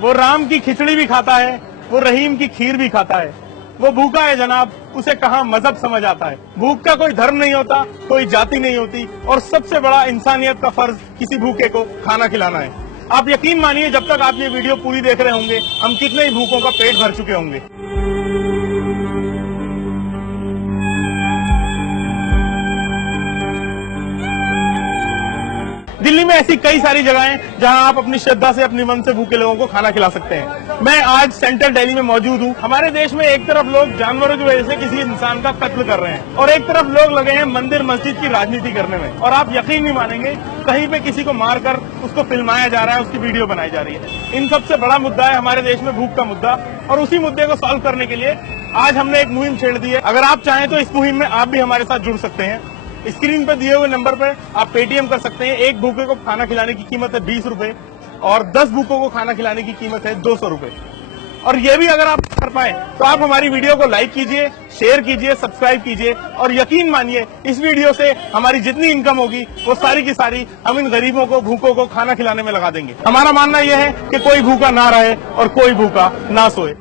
वो राम की खिचड़ी भी खाता है, वो रहीम की खीर भी खाता है। वो भूखा है जनाब, उसे कहाँ मजहब समझ आता है। भूख का कोई धर्म नहीं होता, कोई जाति नहीं होती, और सबसे बड़ा इंसानियत का फर्ज किसी भूखे को खाना खिलाना है। आप यकीन मानिए, जब तक आप ये वीडियो पूरी देख रहे होंगे, हम कितने ही भूखों का पेट भर चुके होंगे। दिल्ली में ऐसी कई सारी जगह हैं जहां आप अपनी श्रद्धा से, अपनी मन से भूखे लोगों को खाना खिला सकते हैं। मैं आज सेंट्रल दिल्ली में मौजूद हूं। हमारे देश में एक तरफ लोग जानवरों की वजह से किसी इंसान का कत्ल कर रहे हैं, और एक तरफ लोग लगे हैं मंदिर मस्जिद की राजनीति करने में। और आप यकीन नहीं मानेंगे, कहीं पे किसी को मारकर उसको फिल्माया जा रहा है, उसकी वीडियो बनाई जा रही है। इन सबसे बड़ा मुद्दा है हमारे देश में भूख का मुद्दा, और उसी मुद्दे को सॉल्व करने के लिए आज हमने एक मुहिम छेड़ दी है। अगर आप चाहें तो इस मुहिम में आप भी हमारे साथ जुड़ सकते हैं। स्क्रीन पर दिए हुए नंबर पर आप पेटीएम कर सकते हैं। एक भूखे को खाना खिलाने की कीमत है 20 रुपए, और 10 भूखों को खाना खिलाने की कीमत है 200 रुपए। और ये भी अगर आप कर पाए तो आप हमारी वीडियो को लाइक कीजिए, शेयर कीजिए, सब्सक्राइब कीजिए, और यकीन मानिए, इस वीडियो से हमारी जितनी इनकम होगी वो सारी की सारी हम इन गरीबों को, भूखों को खाना खिलाने में लगा देंगे। हमारा मानना यह है कि कोई भूखा ना रहे और कोई भूखा ना सोए।